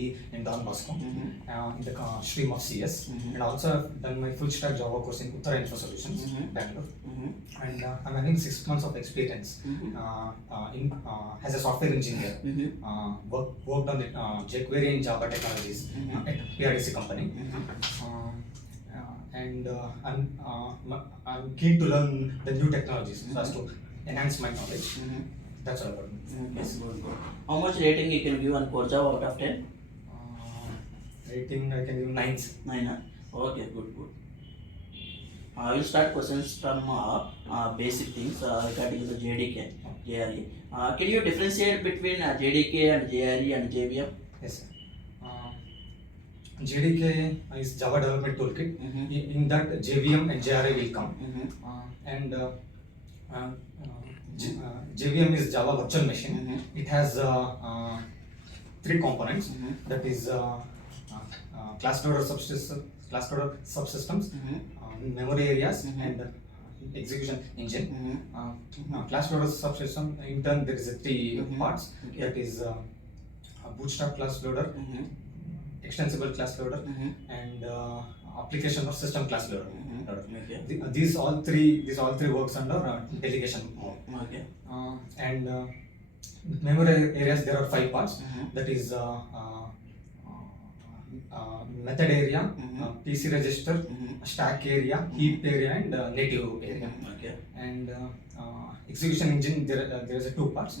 MBE in Don Bosco in the stream of CS, and also I've done my full stack Java course in Uttara Info Solutions, Bangalore, and I'm having 6 months of experience as a software engineer. Worked on the jQuery and Java technologies at PRDC company. And I'm keen to learn the new technologies so as to enhance my knowledge. That's all about me. Yes, good. How much rating you can give on core Java out of 10? Rating I can give 9. 9, huh? Okay, good. I will start questions from basic things regarding the JDK, JRE. Can you differentiate between JDK and JRE and JVM? Yes, sir. JDK is Java Development Toolkit. In that, JVM and JRE will come. And JVM is Java Virtual Machine. It has 3 components. That is class loader subsystems, memory areas, and execution engine. Class loader subsystem, in turn, there is 3 parts. That is bootstrap class loader, extensible class loader, and application or system class loader. These all three works under delegation mode. And memory areas, there are 5 parts. That is method area, PC register, stack area, heap area, and native area. And execution engine, there is 2 parts.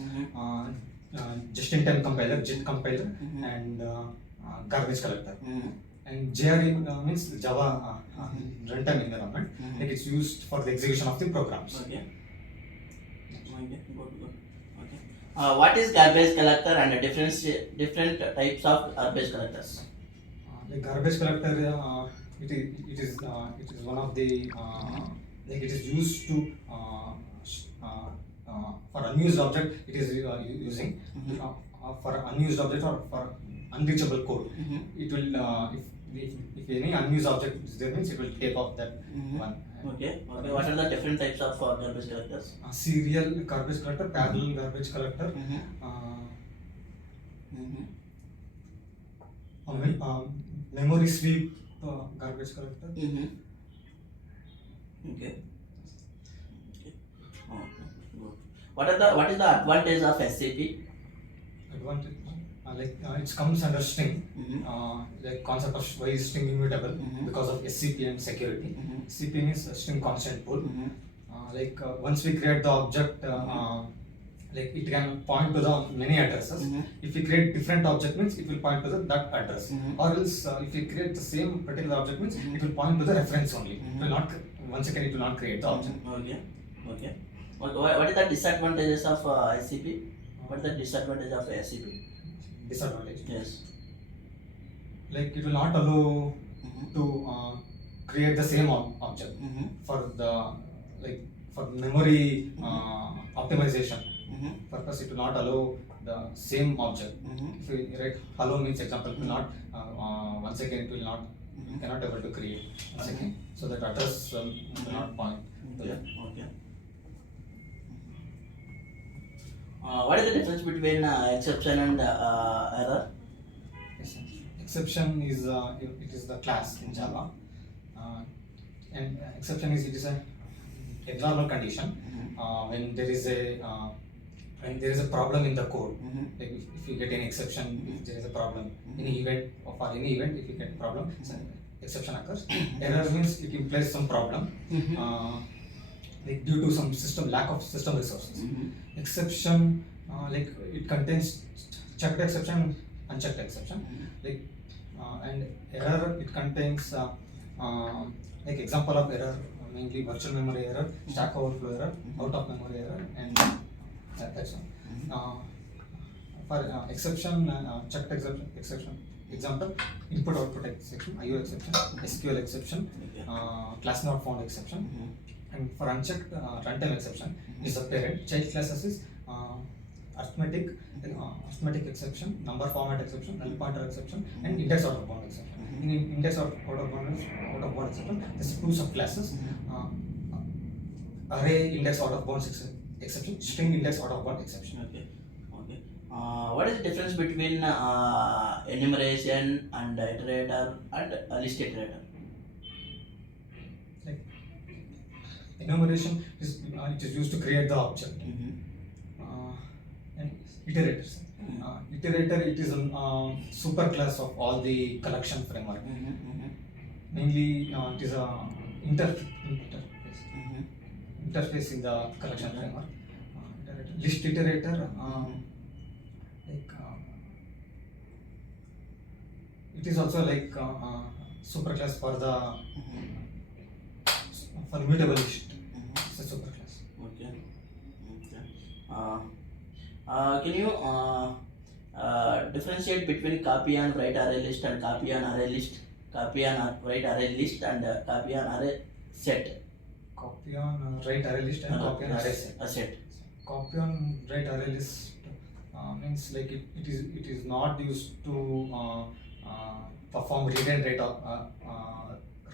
Just-in-time compiler, JIT compiler, and garbage collector. And JRE means Java runtime environment. Like it's used for the execution of the programs. Good. What is garbage collector and the different types of garbage collectors? The garbage collector, it is one of the like it is used to for unused object. It is using for unused object or for unreachable code. It will if any unused object is there, means it will take off that one. Okay. What are the different types of garbage collectors? Serial garbage collector, parallel garbage collector, memory sweep garbage collector. Okay. What is the advantage of SCP? Advantage, it comes under string. Like concept of why is string immutable because of SCP and security. SCP means string constant pool. Once we create the object, like it can point to the many addresses. If we create different object, means it will point to that address. Or else if we create the same particular object, means it will point to the reference only. It will not, once again, it will not create the object. Okay. What is the disadvantages of SCP? What is the disadvantage of SCP? Disadvantage. Yes. Like it will not allow to create the same object for the for memory optimization purpose. It will not allow the same object. If we write hello means example, it will not once again it will not cannot able to create once again. So that address will not point to that. Okay. What is the difference between exception and error? Exception is it is the class in Java, and exception is it is a abnormal condition when there is a problem in the code. Like if you get an exception, if there is a problem, any event or for any event, if you get a problem, exception occurs. Error means it implies some problem. Like due to some lack of system resources. Exception, like it contains checked exception, unchecked exception. And error, it contains like example of error, mainly virtual memory error, stack overflow error, out of memory error, and that's all. For exception, checked exception, example, input output exception, IO exception, SQL exception, class not found exception. And for unchecked runtime exception is the parent. Child classes is arithmetic exception, number format exception, null pointer exception, and index out of bound exception. In index out of bound exception, there's 2 subclasses: array index out of bound exception, string index out of bound exception. Okay. What is the difference between enumeration and iterator and list iterator. Like enumeration is it is used to create the object. And iterators. Iterator, it is a super class of all the collection framework. Mainly it is a interface in the collection framework. List iterator, like it is also like super class for the for mutable list. It's a super class. Okay. Can you differentiate between copy and write array list and copy and array list? Copy and write array list and copy and array set. Copy on write array list and copy on array set. A set. Copy on write array list means like it is not used to perform read and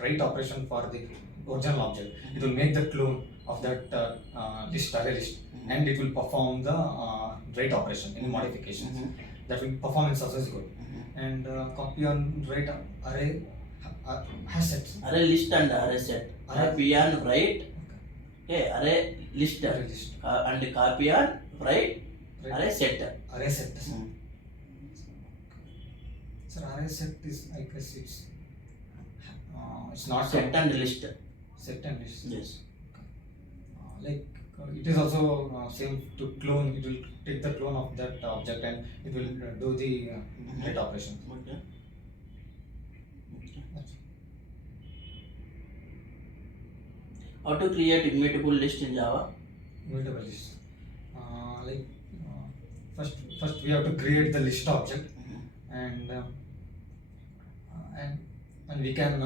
write operation for the original object. It will make the clone of that list array list, and it will perform the write operation, any modifications that will perform in success code. And copy on write array has sets. Array list and array set. Copy and write. Okay, array list. Array list. And copy and write array set. Array set. Sir, array set is, I guess it's not Set and list. Set and list. Yes. Like it is also same to clone. It will take the clone of that object and it will do the write operation. Okay. How to create immutable list in Java? Immutable list. Like first we have to create the list object, and we can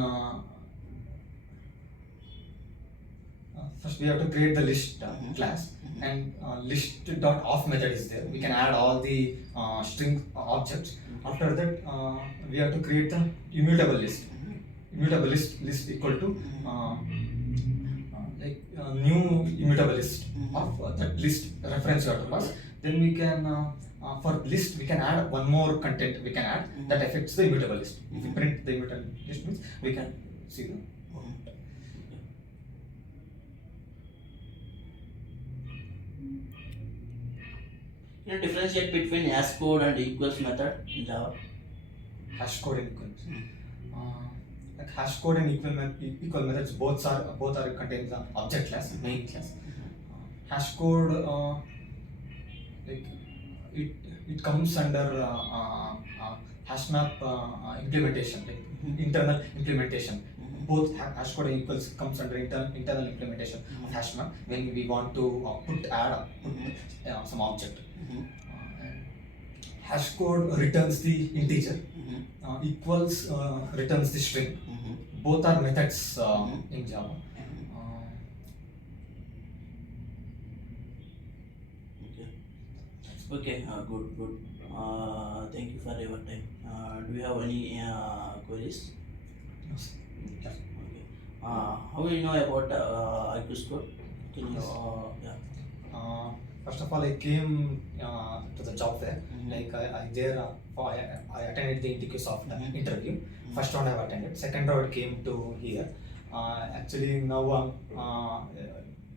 first we have to create the list class, and list dot off method is there. We can add all the string objects. After that we have to create the immutable list. Immutable list equal to like new immutable list of that list reference you have to pass. Then we can for list we can add one more content we can add that affects the immutable list. If we print the immutable list means we can see the Can you differentiate between hash code and equals method in Java? hash code and equals. Like hash code and equal methods both are contains the object class, main class. Hash code like it comes under hash map implementation, like internal implementation. Both hash code and equals comes under internal implementation of hash map when we want to put some object. And hash code returns the integer. Equals returns the string. Both are methods in Java. Okay, good. Thank you for your time. Do you have any queries? Yes. Okay. How do you know about IQ score? Can you, First of all, I came to the job fair. Like I attended the Indicasoft interview. First round I attended. Second round came to here. Actually now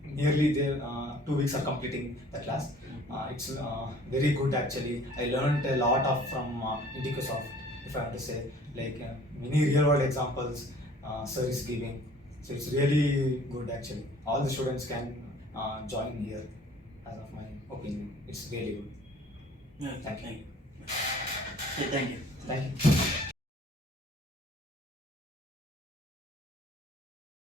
nearly 2 weeks are completing the class. It's very good actually. I learned a lot from Indicasoft, if I have to say, like many real world examples sir is giving. So it's really good actually. All the students can join here, as of my opinion. It's really good. Yeah, Thank you. Okay, thank you. Thank you.